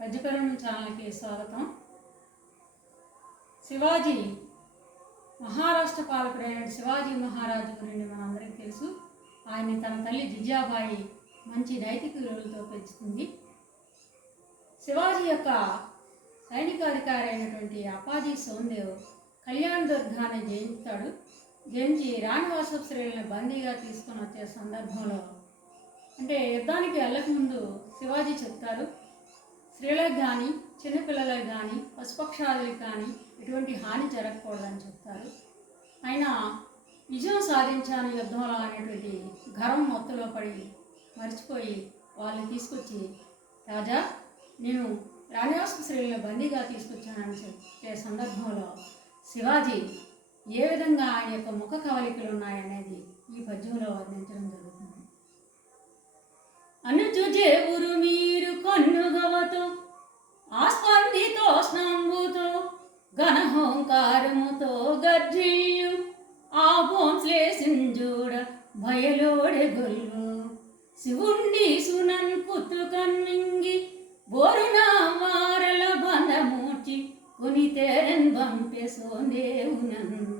రజకరణం ఛానల్కి స్వాగతం. శివాజీ మహారాష్ట్ర పాలకుడైన శివాజీ మహారాజు గురించి మనందరికీ తెలుసు. ఆయన తన తల్లి జిజాబాయి మంచి నైతిక విలువలతో పెంచుతుంది. శివాజీ యొక్క సైనికాధికారి అయినటువంటి అప్పాజీ సోందేవ్ కళ్యాణ్ దుర్గాన్ని జయించుతాడు. జయించి రాణివాసపు స్త్రీలను బందీగా తీసుకొని వచ్చే సందర్భంలో, అంటే యుద్ధానికి వెళ్ళకముందు శివాజీ చెప్తారు, స్త్రీలకు కానీ చిన్నపిల్లలకు కానీ పశుపక్షాదులకు కానీ ఎటువంటి హాని జరగకూడదని చెప్తారు. ఆయన విజయం సాధించాను యుద్ధంలో అనేటువంటి గర్వం మొత్తంలో పడి మర్చిపోయి వాళ్ళని తీసుకొచ్చి, రాజా నేను రాణివాసపు స్త్రీలను బందీగా తీసుకొచ్చానని చెప్పే సందర్భంలో శివాజీ ఏ విధంగా ఆయన యొక్క ముఖ కవలికలు ఉన్నాయనేది ఈ పద్యంలో వర్ణించడం జరుగుతుంది. అనుచుజే ఉరు మీరు కన్నుగవతో ఆస్పందితో స్నంబుతో ఘనహోంకారముతో గర్జియు ఆ భోంశ్లేసింజూడ భయలోడే గొల్లు శివుండి సునన్ కుతుకన్మింగి బోరునా మారల బంధమూర్చి కొనితేరన్ బంపె సోందేవునందు